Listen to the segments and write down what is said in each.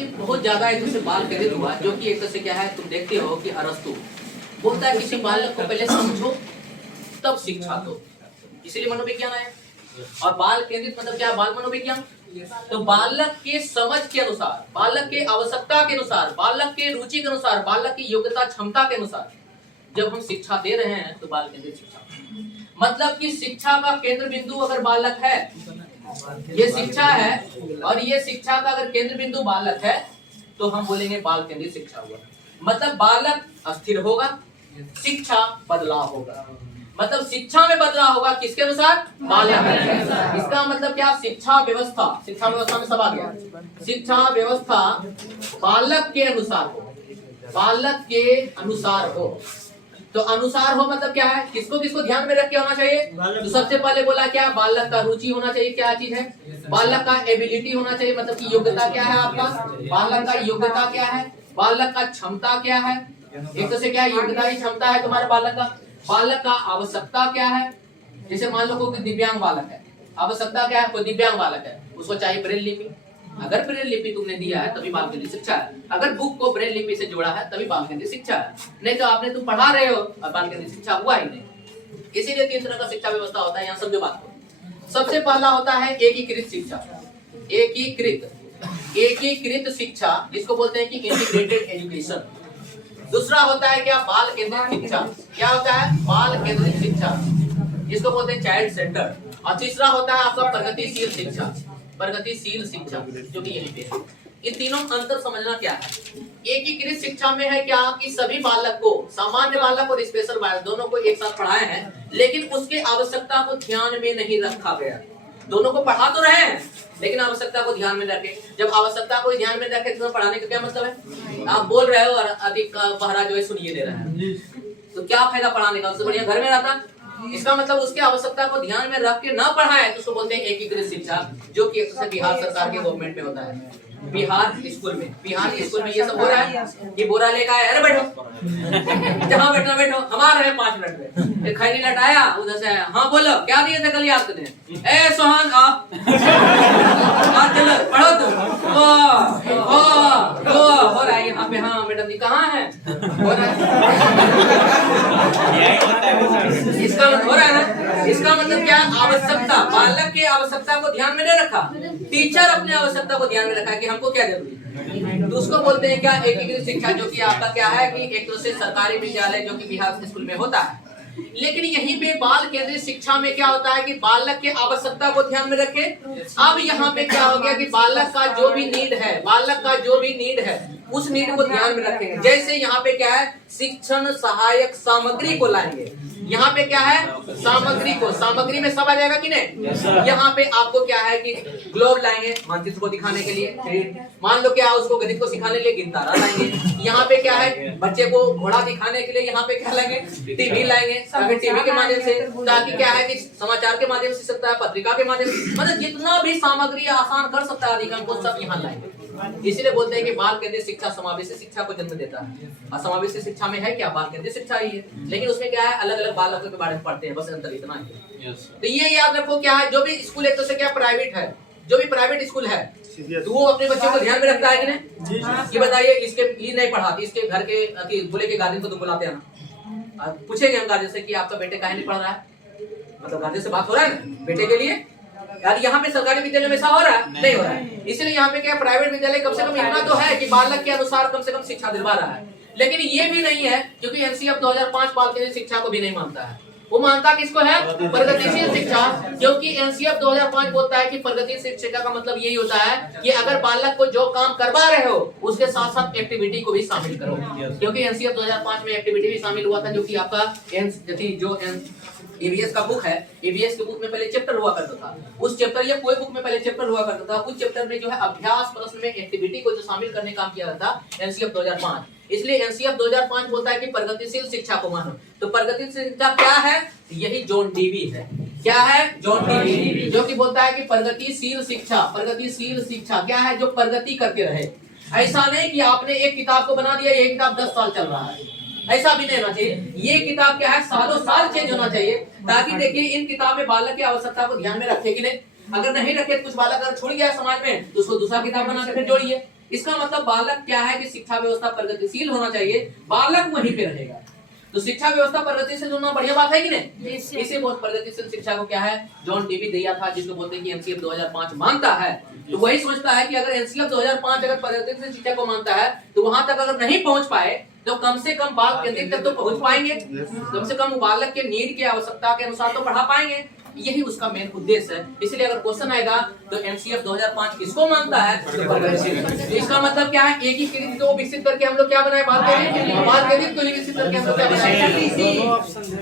बहुत ज्यादा एक से बाल केंद्रित हुआ, जो कि एक तरह से क्या है, तुम देखते हो कि अरस्तु बोलता है किसी बालक को पहले समझो तब शिक्षा दो, इसीलिए मनोविज्ञान आया। और बाल केंद्रित मतलब क्या है, बाल मनोविज्ञान। तो बालक के समझ के अनुसार, बालक के आवश्यकता के अनुसार, बालक के रुचि के अनुसार, बालक की योग्यता क्षमता के अनुसार जब हम शिक्षा दे रहे हैं तो बाल केंद्रित शिक्षा, मतलब कि शिक्षा का केंद्र बिंदु अगर बालक है, ये शिक्षा है और ये शिक्षा का अगर केंद्र बिंदु बालक है तो हम बोलेंगे बाल केंद्रित शिक्षा हुआ। मतलब बालक अस्थिर होगा, शिक्षा बदलाव होगा, मतलब शिक्षा में बदलाव होगा किसके अनुसार, बालक के अनुसार। इसका मतलब क्या, शिक्षा व्यवस्था, शिक्षा व्यवस्था में सब आ गया, शिक्षा व्यवस्था बालक के अनुसार हो, बालक के अनुसार हो। तो अनुसार हो मतलब क्या है, किसको किसको ध्यान में रख के होना चाहिए। तो सबसे पहले बोला क्या, बालक का रुचि होना चाहिए, क्या चीज है, बालक का एबिलिटी होना चाहिए, मतलब कि योग्यता क्या है आपका, बालक का योग्यता क्या है, बालक का क्षमता क्या है, एक तो से क्या योग्यता ही क्षमता है तुम्हारे बालक का। बालक का आवश्यकता क्या है, जैसे मान लो कोई दिव्यांग बालक है, आवश्यकता क्या है, कोई दिव्यांग बालक है उसको चाहिए ब्रेल लिपि, अगर ब्रेल लिपि तुमने दिया है तभी बाल केंद्रित शिक्षा है, अगर बुक को ब्रेल लिपि से जोड़ा है तभी बाल केंद्रित शिक्षा है, नहीं तो आपने तुम पढ़ा रहे हो और बाल केंद्रित शिक्षा हुआ ही नहीं। इसीलिए 3 तरह का शिक्षा व्यवस्था होता है, यहाँ समझो बात को। सबसे पहला होता है एकीकृत शिक्षा, एकीकृत शिक्षा जिसको बोलते हैं कि इंटीग्रेटेड एजुकेशन। दूसरा होता है क्या, बाल केंद्रित शिक्षा, क्या होता है, बाल केंद्रित शिक्षा जिसको बोलते हैं चाइल्ड सेंटर। और तीसरा होता है आपका प्रगतिशील शिक्षा, प्रगतिशील शिक्षा जो कि यहीं पे है। इन तीनों अंतर समझना क्या है। एकीकृत शिक्षा में है क्या कि सभी बालक को, सामान्य बालक और स्पेशल बालक दोनों को एक साथ पढ़ाए हैं, लेकिन उसके आवश्यकता को ध्यान में नहीं रखा गया। दोनों को पढ़ा तो रहे हैं लेकिन आवश्यकता को ध्यान में रखे। जब आवश्यकता को ध्यान में रखे तो पढ़ाने का क्या मतलब है, आप बोल रहे हो और अधिक पहरा जो है सुनिए दे रहा है, तो क्या फायदा पढ़ाने का, उससे बढ़िया घर में रहता। इसका मतलब उसकी आवश्यकता को ध्यान में रख के ना पढ़ाए तो उसको बोलते हैं एकीकृत शिक्षा, जो कि अक्सर बिहार सरकार के गवर्नमेंट में होता है। बिहार स्कूल में ये सब हो रहा है कि बोरा लेकर आया, अरे बैठो जहाँ बैठना बैठो, हम आ रहे हैं 5 मिनट में। खैनी लटाया उधर से, हाँ बोलो क्या दिए थे कल याद करने, ए सोहन चलो पढ़ो तुम, हो रहा है यहाँ पे, हाँ मैडम जी कहाँ है, हो रहा है। इसका मतलब हो रहा है ना, इसका मतलब क्या, आवश्यकता, बालक की आवश्यकता को ध्यान में नहीं रखा, टीचर अपने आवश्यकता को ध्यान में रखा कि हमको क्या जरूरी है, तो उसको बोलते हैं क्या, एकीकृत शिक्षा, जो कि आपका क्या है कि एक तरह से सरकारी विद्यालय जो कि बिहार स्कूल में होता है। लेकिन यहीं पे बाल केंद्रित शिक्षा में क्या होता है कि बालक के आवश्यकता को ध्यान में रखे। अब यहाँ पे क्या हो गया कि बालक का जो भी नीड है, बालक का जो भी नीड है उस नीड को ध्यान में रखेंगे। जैसे यहाँ पे क्या है, शिक्षण सहायक सामग्री को लाएंगे। यहाँ पे क्या है, सामग्री को, सामग्री में सब आ जाएगा कि नहीं। यहाँ पे आपको क्या है कि ग्लोब लाएंगे मानचित्र को दिखाने के लिए, मान लो क्या उसको गणित को सिखाने के लिए गिनतारा लाएंगे। यहाँ पे क्या है, बच्चे को घोड़ा दिखाने के लिए यहाँ पे क्या लाएंगे, टीवी लाएंगे, ताकि टीवी के माध्यम से, ताकि क्या है कि समाचार के माध्यम से सकता है, पत्रिका के माध्यम से, मतलब जितना भी सामग्री आसान कर सकता है अधिगम को सब यहाँ लाएंगे। इसीलिए बोलते हैं कि बाल केंद्रित शिक्षा समावेशी शिक्षा को जन्म देता है। और समावेशी शिक्षा में है क्या, बाल केंद्रित शिक्षा ही है, लेकिन उसमें क्या है, अलग अलग बालकों के बारे में पढ़ते हैं, बस अंतर इतना ही है। तो ये याद रखो क्या है, जो भी स्कूल एक तो से क्या प्राइवेट है, जो भी प्राइवेट स्कूल है तो वो अपने बच्चों को ध्यान में रखता है कि नहीं। ये बताइए, इसके ये नहीं पढ़ाती, इसके घर के बोले के गार्जियन को तो बुलाते हैं ना, पूछेंगे हम गार्जियन से कि आपका बेटे काहे नहीं पढ़ रहा है, मतलब गार्जियन से बात हो रहा है ना बेटे के लिए। यार यहाँ पे सरकारी विद्यालय में ऐसा हो रहा है, नहीं हो रहा है। इसलिए यहाँ पे क्या, प्राइवेट विद्यालय कम से कम इतना तो है कि बालक के अनुसार कम से कम शिक्षा दिलवा रहा है। लेकिन ये भी नहीं है, क्योंकि एनसीएफ 2005 बाल केंद्रित शिक्षा को भी नहीं मानता है। वो मानता किसको है, प्रगतिशील शिक्षा, क्योंकि एनसीएफ 2005 बोलता है कि प्रगतिशील शिक्षा का मतलब यही होता है कि अगर बालक को जो काम करवा रहे हो उसके साथ साथ एक्टिविटी को भी शामिल करो। क्योंकि एनसीएफ 2005 में एक्टिविटी भी शामिल हुआ था, जो कि आपका जो ईवीएस का बुक है, ईवीएस के बुक में पहले चैप्टर हुआ करता था, उस चैप्टर या कोई बुक में पहले चैप्टर हुआ करता था, उस चैप्टर में जो है अभ्यास प्रश्न में एक्टिविटी को जो शामिल करने का काम किया जाता था एनसीएफ 2005। इसलिए एनसीएफ 2005 बोलता है कि प्रगतिशील शिक्षा को मानो। तो प्रगतिशील शिक्षा क्या है, यही जॉन डीवी है। क्या है, जॉन डीवी, जो कि बोलता है कि प्रगतिशील शिक्षा, प्रगतिशील शिक्षा क्या है, जो प्रगति करते रहे। ऐसा नहीं कि आपने एक किताब को बना दिया, ये किताब 10 साल चल रहा है, ऐसा भी नहीं होना चाहिए। ये किताब क्या है, सालों साल चेंज होना चाहिए, ताकि देखिए इन किताब में बालक की आवश्यकता को ध्यान में रखे कि नहीं। अगर नहीं रखे, कुछ बालक अगर छूट गया समाज में तो उसको दूसरा किताब बना के फिर जोड़िए। इसका मतलब बालक क्या है कि शिक्षा व्यवस्था प्रगतिशील होना चाहिए, बालक वहीं पे रहेगा। तो शिक्षा व्यवस्था प्रगतिशील होना बढ़िया बात है कि नहीं? इसी बहुत प्रगतिशील शिक्षा को क्या है जॉन डीवी दिया था, जिसको बोलते हैं कि एनसीएफ 2005 मानता है। तो वही सोचता है कि अगर एनसीएफ 2005 अगर प्रगतिशील शिक्षा को मानता है तो वहां तक अगर नहीं पहुंच पाए तो कम से कम बाल केंद्रित तक तो पहुंच पाएंगे, कम से कम बालक के नीड के आवश्यकता के अनुसार तो पढ़ा पाएंगे। यही उसका मेन उद्देश्य है। इसलिए अगर क्वेश्चन आएगा तो एनसीएफ 2005 किसको मानता है? तो इसका मतलब क्या है, एक ही कृति को विकसित करके हम लोग क्या बनाए, बाल केंद्रित को विकसित करके हम लोग क्या बनाए।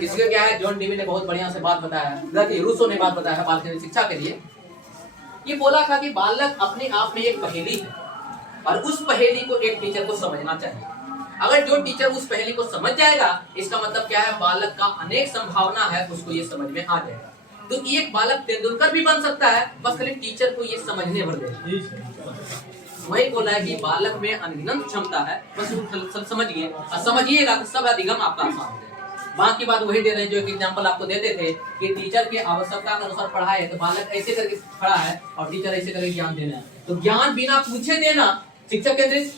इसके क्या है जॉन डीवी ने बहुत बढ़िया से बात बताया, रूसो ने बात बताया बाल केंद्रित शिक्षा के लिए। ये बोला था कि बालक अपने आप में एक पहेली है और उस पहेली को एक टीचर को समझना चाहिए। अगर जो टीचर उस पहेली को समझ जाएगा, इसका मतलब क्या है, बालक का अनेक संभावना है, उसको ये समझ में आ जाएगा। तो एक बालक तेंदुलकर भी बन सकता है, बस खाली टीचर को ये समझने भर देगा। वही बोला है कि बालक में अनगिनत क्षमता है, बस उसको समझिए और समझिएगा तो सब अधिगम आपका आसान हो जाएगा। बाकी बात वही दे रहे हैं जो एक एग्जांपल आपको देते थे कि टीचर के आवश्यकता के अनुसार पढ़ाए तो बालक ऐसे करके खड़ा है और टीचर ऐसे करके ज्ञान देना है। तो ज्ञान बिना पूछे देना शिक्षा केंद्रित,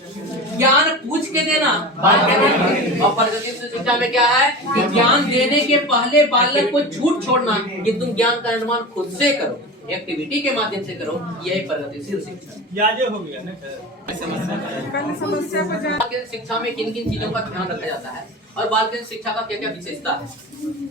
ज्ञान पूछ के देना बाल केंद्रित। और प्रगतिशील शिक्षा में क्या है कि ज्ञान देने के पहले बालक को छूट छोड़ना कि तुम ज्ञान का निर्माण खुद से करो, एक्टिविटी के माध्यम से करो, यही प्रगतिशील शिक्षा हो गया ना। शिक्षा में किन किन चीजों का ध्यान रखा जाता है और बाल केंद्रित शिक्षा का क्या क्या विशेषता है,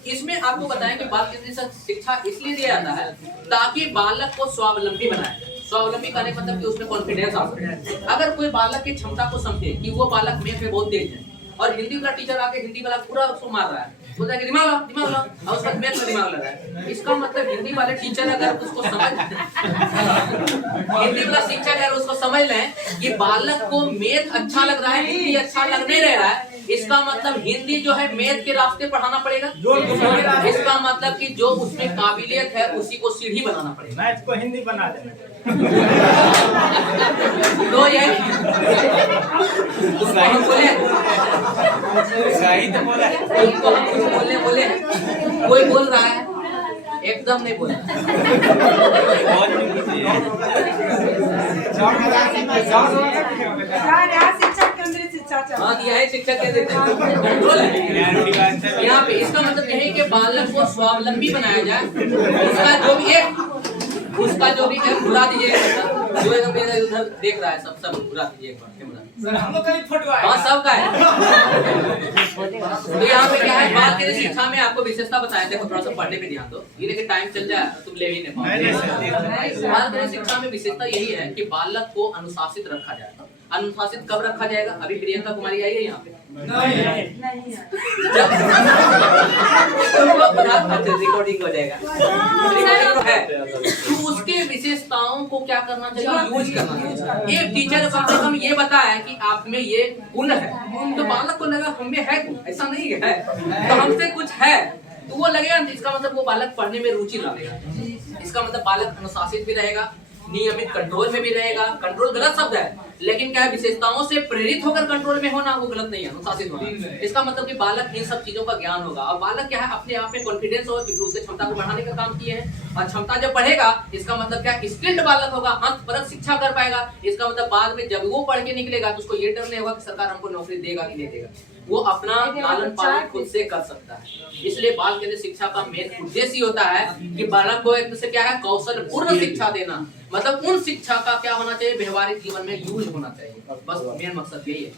इसमें आपको बताएं कि बाल केंद्रित शिक्षा इसलिए दिया जाता है ताकि बालक को स्वावलंबी बनाए। स्वावलंबी करने का मतलब कि उसमें कॉन्फिडेंस आ सके। अगर कोई बालक की क्षमता को समझे कि वो बालक मैथ में बहुत तेज है और हिंदी का टीचर आके हिंदी वाला पूरा उसको मार रहा है, बोलता है कि दिमाग ला और उसका मैथ में दिमाग लगा है, इसका मतलब हिंदी वाले टीचर अगर उसको समझ हिंदी वाला शिक्षक अगर उसको समझ लें कि बालक को मैथ अच्छा लग रहा है, हिंदी अच्छा लग नहीं रहा है, इसका मतलब हिंदी जो है मैथ के रास्ते पढ़ाना पड़ेगा। इसका मतलब कि जो उसमें काबिलियत है उसी को सीढ़ी बनाना पड़ेगा। मैथ को हिंदी बना देना। तो ये सही तो बोला है। तुमको हम कुछ बोले कोई बोल रहा है, एकदम नहीं बोल रहा। हाँ दिया है शिक्षक केंद्रित कंट्रोल है यहाँ पे। इसका मतलब यही कि बालक को स्वावलंबी बनाया जाए। उसका जो भी है बुला दीजिए, जो इधर देख रहा है सब बुला दीजिए एक बार कैमरा। हाँ सबका है। तो यहाँ पे क्या है बाल केंद्रित शिक्षा में आपको विशेषता बताया, देखो थोड़ा सा पढ़ने पे ध्यान दो, ये लेकिन टाइम चल जाए तुम ले ही नहीं पाओगे। बाल केंद्रित शिक्षा में विशेषता यही है कि बालक को अनुशासित रखा जाएगा। अनुशासित कब रखा जाएगा? अभी प्रियंका कुमारी आई है यहाँ पे रिकॉर्डिंग हो जाएगा है, तो उसके विशेषताओं को क्या करना चाहिए, यूज करना चाहिए। एक टीचर कम से कम ये बताया कि आप में ये गुण है, तो बालक को लगा हम में है गुण, ऐसा नहीं है तो हमसे कुछ है, तो वो लगेगा। इसका मतलब वो बालक पढ़ने में रुचि लाएगा। इसका मतलब बालक अनुशासित भी रहेगा, नियमित कंट्रोल में भी रहेगा। कंट्रोल गलत शब्द है, लेकिन क्या है विशेषताओं से प्रेरित होकर कंट्रोल में होना वो गलत नहीं है, अनुशासित होना। इसका मतलब कि बालक इन सब चीजों का ज्ञान होगा और बालक क्या है अपने आप में कॉन्फिडेंस होगा क्योंकि उसके क्षमता को बढ़ाने का काम किए हैं। और क्षमता जब बढ़ेगा इसका मतलब क्या स्किल्ड बालक होगा, हस्तपरक शिक्षा कर पाएगा। इसका मतलब बाद में जब वो पढ़ के निकलेगा तो उसको ये डर नहीं होगा कि सरकार हमको नौकरी देगा कि नहीं देगा, वो अपना लालन पालन खुद से कर सकता है। इसलिए बाल केंद्रित शिक्षा का मेन उद्देश्य होता है कि बालक को एक से क्या है कौशल पूर्ण शिक्षा देना, मतलब उन शिक्षा का क्या होना चाहिए व्यवहारिक जीवन में यूज होना चाहिए। बस मेन मकसद यही है।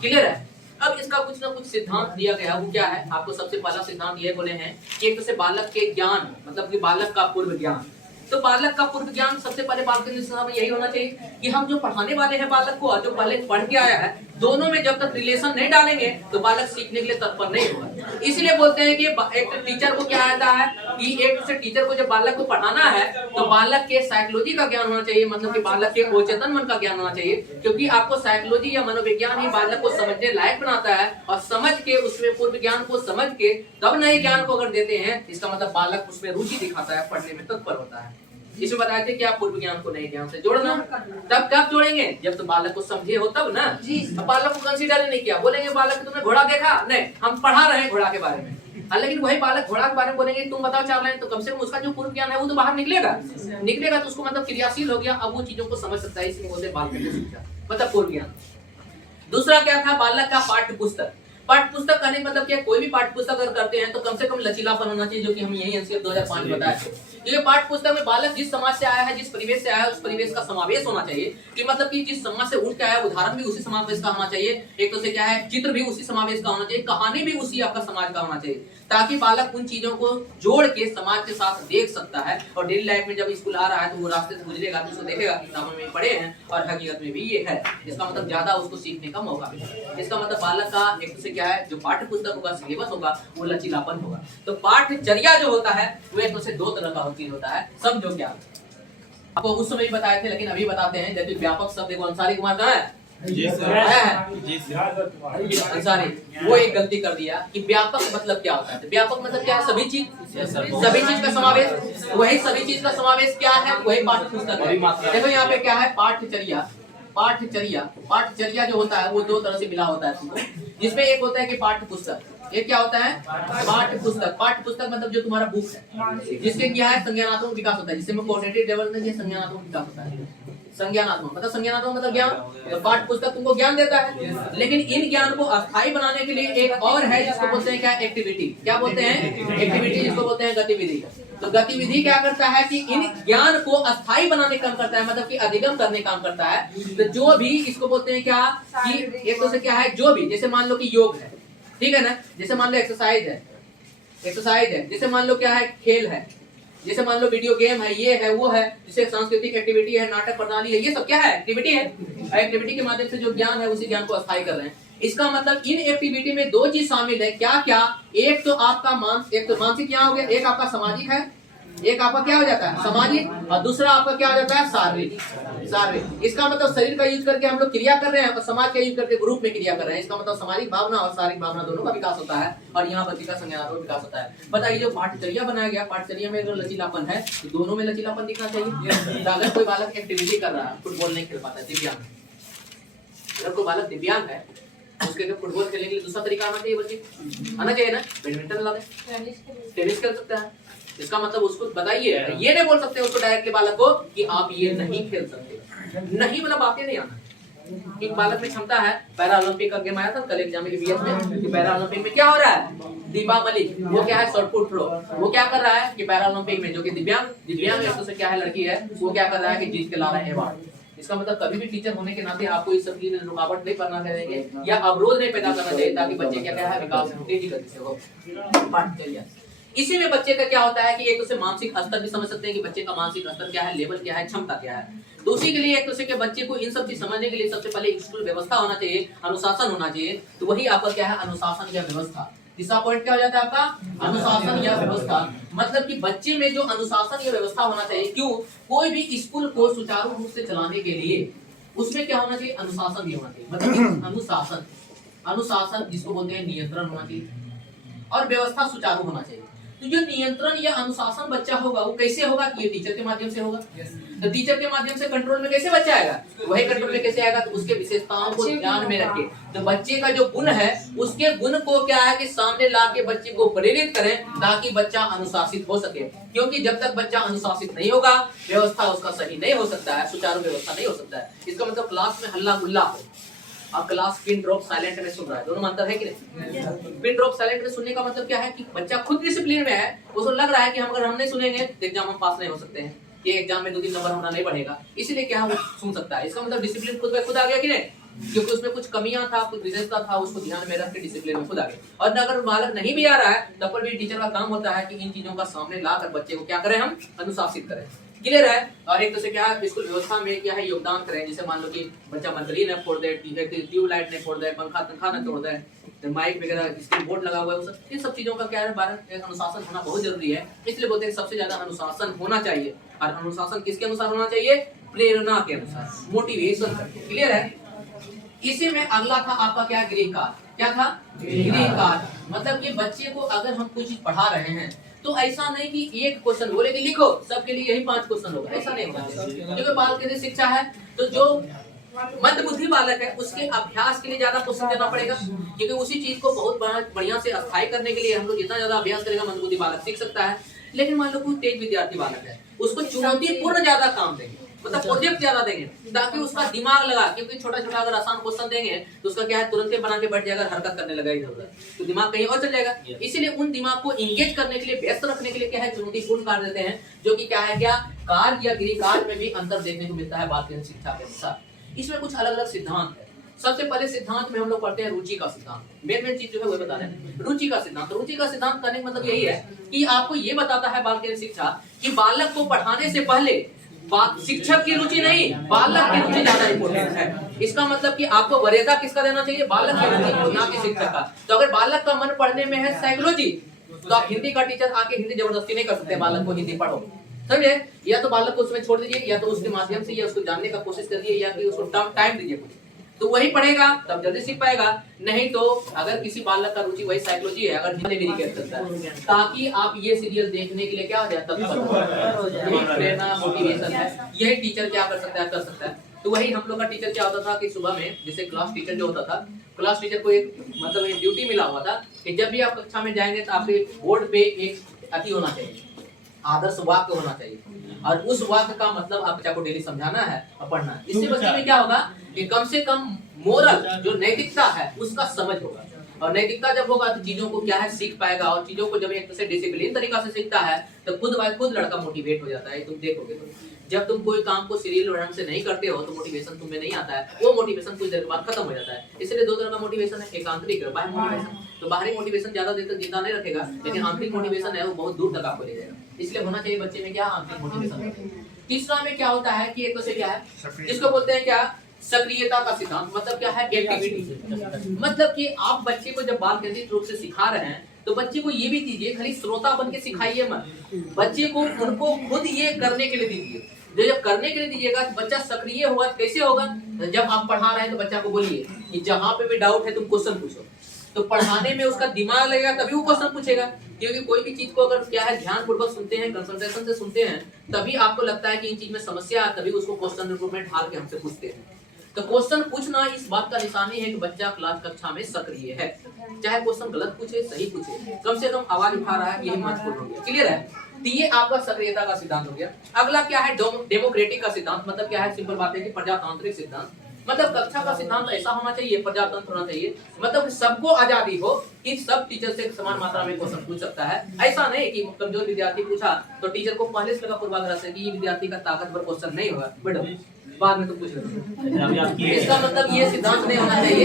क्लियर है? अब इसका कुछ ना कुछ सिद्धांत दिया गया, वो क्या है? आपको सबसे पहला सिद्धांत ये बोले हैं कि एक से बालक के ज्ञान मतलब कि बालक का पूर्व ज्ञान। तो बालक का पूर्व ज्ञान सबसे पहले बाल केंद्रित शिक्षा में यही होना चाहिए कि हम जो पढ़ाने वाले हैं बालक को और जो पहले पढ़ के आया है, दोनों में जब तक रिलेशन नहीं डालेंगे तो बालक सीखने के लिए तत्पर नहीं होगा। इसलिए बोलते हैं कि एक टीचर को क्या आता है कि एक से टीचर को जब बालक को पढ़ाना है तो बालक के साइकोलॉजी का ज्ञान होना चाहिए, मतलब कि बालक के अवचेतन मन का ज्ञान होना चाहिए, क्योंकि आपको साइकोलॉजी या मनोविज्ञान ही बालक को समझने लायक बनाता है। और समझ के उसमें पूर्व ज्ञान को समझ के तब नए ज्ञान को अगर देते हैं, इसका मतलब बालक उसमें रुचि दिखाता है, पढ़ने में तत्पर होता है। इसमें बताया थे कि आप पूर्व ज्ञान को नए ज्ञान से जोड़ना, तब कब जोड़ेंगे जब तुम बालक को समझे हो तब ना। अब बालक को कंसीडर नहीं किया, बोलेंगे बालक तुमने घोड़ा देखा? नहीं, हम पढ़ा रहे हैं घोड़ा के बारे में। लेकिन वही बालक घोड़ा के बारे में बोलेंगे तुम बताओ चाह रहे हैं, तो कम से कम उसका जो पूर्व ज्ञान है वो तो बाहर निकलेगा तो उसको मतलब क्रियाशील हो गया, अब वो चीजों को समझ सकता है। इसलिए बोलते हैं बाल केंद्रित शिक्षा। मतलब पूर्व ज्ञान। दूसरा क्या था, बालक का पाठ्य पुस्तक। पाठ्य पुस्तक करने का मतलब क्या, कोई भी पाठ्य पुस्तक अगर करते हैं तो कम से कम लचीलापन होना चाहिए, जो कि हम यही एनसीएफ 2005 में बताया थे। क्योंकि पाठ्य पुस्तक में बालक जिस समाज से आया है, जिस परिवेश से आया है, उस परिवेश का समावेश होना चाहिए। कि मतलब कि जिस समाज से उठ के आया, उदाहरण भी उसी समावेश का होना चाहिए। एक तो से क्या है, चित्र भी उसी समावेश का होना चाहिए, कहानी भी उसी आपका समाज का होना चाहिए, ताकि बालक उन चीजों को जोड़ के समाज के साथ देख सकता है। और डेली लाइफ में जब स्कूल आ रहा है तो वो रास्ते से गुजरेगा तो उसको देखेगा किताबों में पढ़े हैं और हकीकत में भी ये है। इसका मतलब ज्यादा उसको सीखने का मौका मिलेगा। इसका मतलब बालक का एक तो से क्या है, जो पाठ्य पुस्तक होगा, सिलेबस होगा, वो लचीलापन होगा। तो पाठ्यचर्या जो होता है वो एक तो से दो तरह का होता है। सब जो क्या आपको उस समय भी बताए थे, लेकिन अभी बताते हैं। जैसे व्यापक शब्द देखो, अंसारी कुमार कहाँ है? जी सर। अंसारी वो एक गलती कर दिया कि व्यापक मतलब क्या होता है। तो व्यापक मतलब क्या है, सभी चीज का समावेश। वही सभी चीज का समावेश क्या है, वही पाठ्य पुस्तक है। देखो यहाँ पे क्या है, पाठ्यचर्या। पाठ्यचर्या जो होता है वो दो तरह से मिला होता है, जिसमें एक होता है कि पाठ्य पुस्तक, एक क्या होता है, पाठ्य पुस्तक। पाठ्य पुस्तक मतलब जो तुम्हारा बुक है, जिसके क्या है संज्ञानात्मक विकास होता है, जिसमें कोऑर्डिनेटिव डेवलपमेंट है, संज्ञानात्मक विकास होता है। संज्ञानात्मक मतलब ज्ञान। तो पाठ्य पुस्तक तुमको ज्ञान देता है, लेकिन इन ज्ञान को अस्थायी बनाने के लिए एक और है, जिसको बोलते हैं क्या, एक्टिविटी। क्या बोलते हैं, एक्टिविटी, जिसको बोलते हैं गतिविधि। तो गतिविधि क्या करता है कि इन ज्ञान को अस्थायी बनाने का काम करता है, मतलब कि अधिगम करने का काम करता है। तो जो भी इसको बोलते हैं क्या, कि एक तो से क्या है, जो भी, जैसे मान लो कि योग है, ठीक है ना, जैसे मान लो एक्सरसाइज है, जैसे मान लो क्या है, खेल है, जैसे मान लो वीडियो गेम है, ये है, वो है, जैसे सांस्कृतिक एक्टिविटी है, नाटक प्रणाली है, ये सब क्या है, एक्टिविटी है। एक्टिविटी के माध्यम से जो ज्ञान है उसी ज्ञान को अस्थायी कर रहे हैं। इसका मतलब इन एक्टिविटी में दो चीज शामिल है। क्या क्या, एक तो आपका एक तो मानसिक यहाँ हो गया, एक आपका सामाजिक है, एक आपका क्या हो जाता है, सामाजिक, और दूसरा आपका क्या हो जाता है, शारीरिक। इसका मतलब शरीर का यूज करके हम लोग क्रिया कर रहे हैं और समाज का यूज करके ग्रुप में क्रिया कर रहे हैं। इसका मतलब सामाजिक भावना और शारीरिक भावना दोनों का विकास होता है, और यहाँ बच्चे का संज्ञानात्मक विकास होता है। बताइए, जो पाठ्यचर्या बनाया गया, पाठ्यचर्या में अगर लचीलापन है तो दोनों में लचीलापन दिखना चाहिए। अगर कोई बालक एक्टिविटी कर रहा है, फुटबॉल नहीं खेल पाता है, दिव्यांग, अगर कोई बालक दिव्यांग है, उसके लिए फुटबॉल खेलने के लिए दूसरा तरीका आना चाहिए, बच्चे आना चाहिए ना, बैडमिंटन ला दे, टेनिस खेल सकता है। इसका मतलब उसको बताइए, ये नहीं बोल सकते उसको डायरेक्टली बालक को कि आप ये नहीं खेल सकते। नहीं मतलब बातें नहीं आना। एक बालक में क्षमता है, पैरा ओलंपिक का गेम आया था कल एग्जाम में बीएस में, कि पैरा ओलंपिक में क्या हो रहा है, दीपा मलिक, वो क्या है, शॉर्ट पुट थ्रो, वो क्या कर रहा है कि पैरा ओलंपिक में, जो कि दिव्यांग से क्या है, लड़की है, वो क्या कर रहा है कि जीत के ला रहा है अवार्ड। इसका मतलब कभी भी टीचर होने के नाते आपको इस सब चीज रुकावट नहीं करना चाहिए या अवरोध नहीं पैदा करना चाहिए, ताकि बच्चे क्या है, विकास तेजी गति से हो। पाठ्यचर्या इसी में बच्चे का क्या होता है कि एक तो मानसिक स्तर भी समझ सकते हैं कि बच्चे का मानसिक स्तर क्या है, लेवल क्या है, क्षमता क्या है। तो उसी के लिए एक दूसरे के बच्चे को इन सब चीज समझने के लिए सबसे पहले स्कूल व्यवस्था होना चाहिए, अनुशासन होना चाहिए। तो वही आपका क्या है, अनुशासन या व्यवस्था। तीसरा पॉइंट क्या हो जाता है आपका, अनुशासन या व्यवस्था। मतलब कि बच्चे में जो अनुशासन या व्यवस्था होना चाहिए। क्यों, कोई भी स्कूल को सुचारू रूप से चलाने के लिए उसमें क्या होना चाहिए, अनुशासन भी होना चाहिए। मतलब अनुशासन जिसको बोलते हैं नियंत्रण होना चाहिए, और व्यवस्था सुचारू होना चाहिए। तो जो नियंत्रण या अनुशासन बच्चा होगा वो कैसे होगा, कि ये टीचर के माध्यम से होगा। तो टीचर के माध्यम से कंट्रोल में कैसे बच्चा आएगा, वही कंट्रोल में कैसे आएगा, तो उसके विशेषताओं को ध्यान में रखे। तो बच्चे का जो गुण है उसके गुण को क्या है कि सामने ला के बच्चे को प्रेरित करें, ताकि बच्चा अनुशासित हो सके। क्योंकि जब तक बच्चा अनुशासित नहीं होगा, व्यवस्था उसका सही नहीं हो सकता है, सुचारू व्यवस्था नहीं हो सकता है। इसका मतलब क्लास में हल्ला गुल्ला हो, अब क्लास पिन ड्रॉप साइलेंट में सुन रहा है, दोनों में अंतर है कि नहीं। पिन ड्रॉप साइलेंट में सुनने का मतलब क्या है कि बच्चा खुद डिसिप्लिन में है, उसको लग रहा है कि हम अगर हम नहीं सुनेंगे तो एग्जाम हम पास नहीं हो सकते हैं, ये एग्जाम में 2-3 नंबर हमारा नहीं बढ़ेगा, इसलिए क्या वो सुन सकता है। इसका मतलब डिसिप्लिन खुद में खुद आ गया कि नहीं, क्योंकि उसमें कुछ कमियां था, कुछ विशेषता था, उसको ध्यान में रख के डिसिप्लिन में खुद आ गया। और अगर बालक नहीं भी आ रहा है तब पर भी टीचर का काम होता है कि इन चीजों का सामने लाकर बच्चे को क्या करें, हम अनुशासित करें। क्लियर है। और एक तो से क्या है, स्कूल व्यवस्था में क्या है, योगदान करें। जैसे मान लो कि बच्चा मंत्री ने फोड़ दे, ट्यूबलाइट ने फोड़ दे, पंखा ने तोड़ दे, तो माइक वगैरह इसके बोर्ड लगा हुआ है, वो सब इन सब चीजों का क्या है, अनुशासन होना बहुत जरूरी है। इसलिए बोलते हैं सबसे ज्यादा अनुशासन होना चाहिए। और अनुशासन किसके अनुसार होना चाहिए, प्रेरणा के अनुसार, मोटिवेशन करके। क्लियर है। इसी में अगला था आपका क्या, गृह कार्य। क्या था, गृह कार्य। मतलब कि बच्चे को अगर हम कुछ पढ़ा रहे हैं तो ऐसा नहीं कि एक क्वेश्चन बोले कि लिखो, सबके लिए यही 5 क्वेश्चन होगा, ऐसा नहीं होगा। क्योंकि बाल केंद्रित शिक्षा है, तो जो मंदबुद्धि बालक है उसके अभ्यास के लिए ज्यादा क्वेश्चन देना पड़ेगा, क्योंकि उसी चीज को बहुत बढ़िया से अस्थायी करने के लिए हम लोग जितना ज्यादा अभ्यास करेगा मंदबुद्धि बालक सीख सकता है। लेकिन मान लो कोई तेज विद्यार्थी बालक है, उसको चुनौतीपूर्ण ज्यादा काम देंगे, मतलब प्रोजेक्ट ज्यादा देंगे ताकि उसका दिमाग लगा, क्योंकि छोटा छोटा अगर आसान क्वेश्चन देंगे तो उसका क्या है, तुरंत ही बना के बैठ जाएगा, हरकत करने लगेगा इधर उधर, तो दिमाग कहीं और चल जाएगा। इसीलिए उन दिमाग को इंगेज करने के लिए, व्यस्त रखने के लिए क्या है, चुनौतीपूर्ण कार्य देते हैं, जो कि क्या है, क्या कार्य या गृह कार्य में भी अंतर देखने को मिलता है बाल केंद्रित शिक्षा के अनुसार। इसमें कुछ अलग अलग सिद्धांत है। सबसे पहले सिद्धांत में हम लोग पढ़ते हैं रुचि का सिद्धांत। मेन चीज जो है वो बता रहे हैं, रुचि का सिद्धांत। रुचि का सिद्धांत करने का मतलब यही है कि आपको ये बताता है बाल केंद्रित शिक्षा कि बालक को पढ़ाने से पहले शिक्षक की रुचि नहीं, बालक की रुचि ज्यादा इंपॉर्टेंट है। इसका मतलब कि आपको वरीयता किसका देना चाहिए, बालक की रुचि को, ना कि शिक्षक का। तो अगर बालक का मन पढ़ने में है साइकोलॉजी, तो आप हिंदी का टीचर आके हिंदी जबरदस्ती नहीं कर सकते, बालक को हिंदी पढ़ो, समझे? या तो बालक को उसमें छोड़ दीजिए, या तो उसके माध्यम से या उसको जानने का कोशिश करिए, या कि उसको टाइम दीजिए कुछ, तो वही पढ़ेगा, तब जल्दी सीख पाएगा। नहीं तो अगर किसी बालक का रुचि वही साइकोलॉजी है, अगर हिंदी भी नहीं कर सकता है, ताकि आप ये सीरियल देखने के लिए क्या हो जाता है, यही प्रेरणा मोटिवेशन है। यही टीचर क्या कर सकता है, कर सकता है। तो वही हम लोग का टीचर क्या होता था कि सुबह में जैसे क्लास टीचर जो होता था, क्लास टीचर को एक मतलब एक ड्यूटी मिला हुआ था कि जब भी आप कक्षा में जाएंगे तो आपके बोर्ड पे एक अति होना चाहिए, आदर्श वाक्य होना चाहिए, और उस वाक्य का मतलब आप बच्चा को डेली समझाना है और पढ़ना है। इससे बच्चे में क्या होगा कि कम से कम मोरल जो नैतिकता है उसका समझ होगा, और नैतिकता जब होगा तो चीजों को क्या है, सीख पाएगा। और चीजों को जब एक से डिसिप्लिन तरीका से सीखता है तो खुद बाय खुद लड़का मोटिवेट हो जाता है। तुम देखोगे तो जब तुम कोई काम को सीरियल ढंग से नहीं करते हो तो मोटिवेशन तुम्हें नहीं आता है, वो मोटिवेशन कुछ देर बाद खत्म हो जाता है। इसलिए दो तरह का मोटिवेशन है, एक आंतरिक और बाह्य मोटिवेशन। तो बाहरी मोटिवेशन ज्यादा देर तक जिंदा नहीं रखेगा, लेकिन आंतरिक मोटिवेशन है वो बहुत दूर तक आपको ले जाएगा। इसलिए होना चाहिए बच्चे में क्या, आंतरिक मोटिवेशन। तीसरा में क्या होता है कि एक तो से क्या है, जिसको बोलते हैं क्या, सक्रियता का सिद्धांत। मतलब क्या है, एक्टिविटी। मतलब कि आप बच्चे को जब बाल केंद्रित रूप से सिखा रहे हैं तो बच्चे को ये भी दीजिए, खाली श्रोता बन के सिखाइए मत, बच्चे को उनको खुद ये करने के लिए दीजिए। जो जब करने के लिए दीजिएगा तो बच्चा सक्रिय होगा। कैसे होगा, जब आप पढ़ा रहे हैं तो बच्चा को बोलिए कि जहां पे भी डाउट है तुम क्वेश्चन पूछो, तो पढ़ाने में उसका दिमाग लगेगा तभी वो क्वेश्चन पूछेगा। क्योंकि कोई भी चीज को अगर क्या है ध्यान पूर्वक सुनते हैं, कंसंट्रेशन से सुनते हैं, तभी आपको लगता है कि इन चीज में समस्या है, तभी उसको क्वेश्चन इम्प्रूवमेंट हाल के हमसे पूछते हैं। तो क्वेश्चन पूछना इस बात का निशानी है कि बच्चा क्लास कक्षा में सक्रिय है, चाहे क्वेश्चन गलत पूछे सही पूछे, कम से कम आवाज उठा रहा है, यही महत्वपूर्ण हो गया। क्लियर है? तो ये आपका सक्रियता का सिद्धांत हो गया। अगला क्या है, डेमोक्रेटिक का सिद्धांत। मतलब क्या है, सिंपल बात है कि प्रजातांत्रिक सिद्धांत। मतलब कक्षा का सिद्धांत ऐसा होना चाहिए, प्रजातंत्र होना चाहिए, मतलब सबको आजादी हो कि सब टीचर से समान मात्रा में क्वेश्चन पूछ सकता है। ऐसा नहीं कि कमजोर विद्यार्थी पूछा तो टीचर को पहले से लगा पूर्वाग्रह से कि ये विद्यार्थी का ताकतवर क्वेश्चन नहीं होगा, बेटा बाद में तुम पूछ लो। इसका मतलब ये सिद्धांत नहीं होना चाहिए,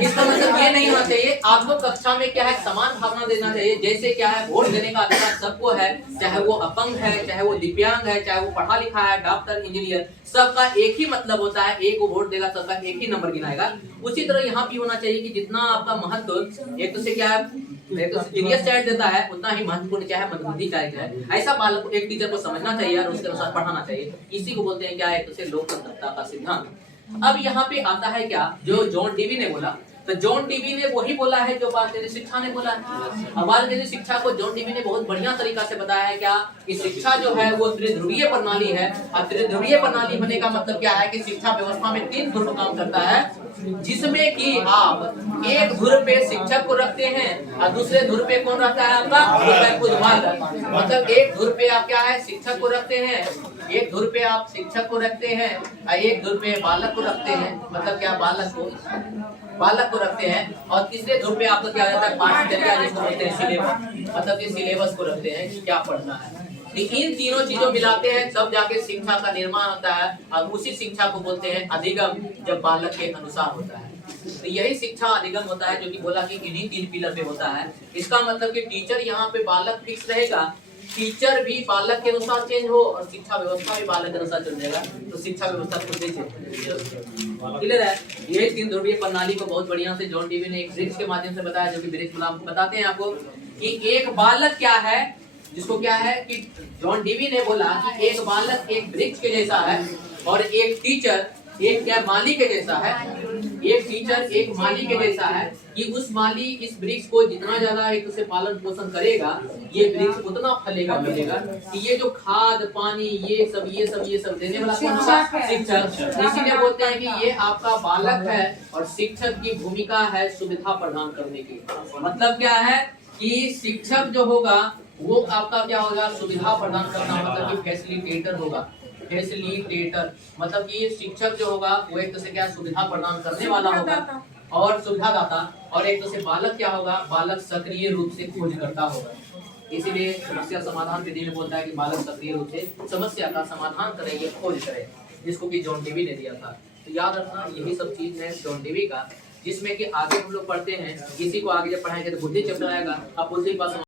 इसका मतलब ये नहीं होना चाहिए। आपको कक्षा में क्या है, समान भावना देना चाहिए। जैसे क्या है, वोट देने का अधिकार सबको है, चाहे वो अपंग है, चाहे वो दिव्यांग है, चाहे वो पढ़ा लिखा है, डॉक्टर इंजीनियर, सबका एक ही मतलब होता है, एक वो वोट देगा सबका एक ही नंबर गिनाएगा। उसी तरह यहाँ भी होना चाहिए कि जितना आपका महत्व एक तो से क्या है, तो जीनियस चाइल्ड देता है, उतना ही महत्वपूर्ण क्या है, मंदबुद्धि चाइल्ड है। ऐसा बालक को एक टीचर को समझना चाहिए और उसके अनुसार पढ़ाना चाहिए। इसी को बोलते हैं क्या है, तो लोकतंत्रता का सिद्धांत। अब यहाँ पे आता है क्या, जो जॉन डीवी ने बोला, तो जॉन डीवी ने वही बोला है जो बाल केंद्रित शिक्षा ने बोला है। बाल केंद्रित शिक्षा को जॉन डीवी ने बहुत बढ़िया तरीका से बताया है क्या, कि शिक्षा जो है वो त्रिध्रुवीय प्रणाली है। और त्रिध्रुवीय प्रणाली होने का मतलब क्या है कि शिक्षा व्यवस्था में 3 ध्रुव काम करता है, जिसमें कि आप एक ध्रुव पे शिक्षक को रखते हैं और दूसरे ध्रुव पे कौन रहता है आपका, मतलब एक ध्रुव पे आप क्या है, शिक्षक को रखते हैं, एक ध्रुव पे आप शिक्षक को रखते हैं और एक ध्रुव पे बालक को रखते हैं। मतलब क्या, बालक को रखते हैं, और तीसरे ध्रुव पे आपको क्या रहता है, पाठ्यचर्या जिसको बोलते हैं सिलेबस, मतलब कि सिलेबस को रखते हैं कि क्या पढ़ना है। इन तीनों चीजों मिलाते हैं तब जाके शिक्षा का निर्माण होता है, और उसी शिक्षा को बोलते हैं अधिगम, जब बालक के अनुसार होता है। तो यही शिक्षा अधिगम होता है, जो कि बोला कि इन्हीं 3 पिलर पे होता है। इसका मतलब कि टीचर यहाँ पे बालक फिक्स रहेगा, टीचर भी बालक के अनुसार चेंज हो और शिक्षा व्यवस्था भी बालक के अनुसार चल जाएगा, तो शिक्षा व्यवस्था खुद ही चेंज। क्लियर है? यही 3 ध्रुवीय प्रणाली को बहुत बढ़िया से जॉन डीवी ने एक ब्रिज के माध्यम से बताया, जो कि ब्रिज बताते हैं आपको कि एक बालक क्या है, जिसको क्या है कि जॉन डीवी ने बोला कि एक बालक एक वृक्ष के जैसा है, और एक टीचर एक क्या माली के जैसा है। एक टीचर एक माली के जैसा है कि उस माली इस वृक्ष को जितना ज्यादा एक उसे पालन पोषण करेगा, ये वृक्ष उतना फलेगा मिलेगा। कि ये जो खाद पानी ये सब देने वाला कौन होगा, शिक्षक। इसीलिए बोलते हैं कि ये आपका बालक है और शिक्षक की भूमिका है सुविधा प्रदान करने की। मतलब क्या है कि शिक्षक जो होगा वो आपका क्या होगा, सुविधा प्रदान करना, मतलब कि फैसिलिटेटर होगा। फैसिलिटेटर, मतलब कि शिक्षक जो होगा वो एक तो से क्या सुविधा प्रदान करने वाला होगा और सुविधादाता, और एक तो से बालक क्या होगा, बालक सक्रिय रूप से खोजकर्ता होगा। इसीलिए समस्या समाधान विधि में बोलता है कि बालक सक्रिय रूप से समस्या का समाधान करेंगे, खोज करें, जिसको कि जॉन डेवी ने दिया था। तो याद रखना यही सब चीज है जॉन डेवी का, जिसमें कि आगे हम लोग पढ़ते हैं, किसी को आगे जब पढ़ाएंगे तो बुद्धि चैप्टर आएगा, अब बुद्धि पर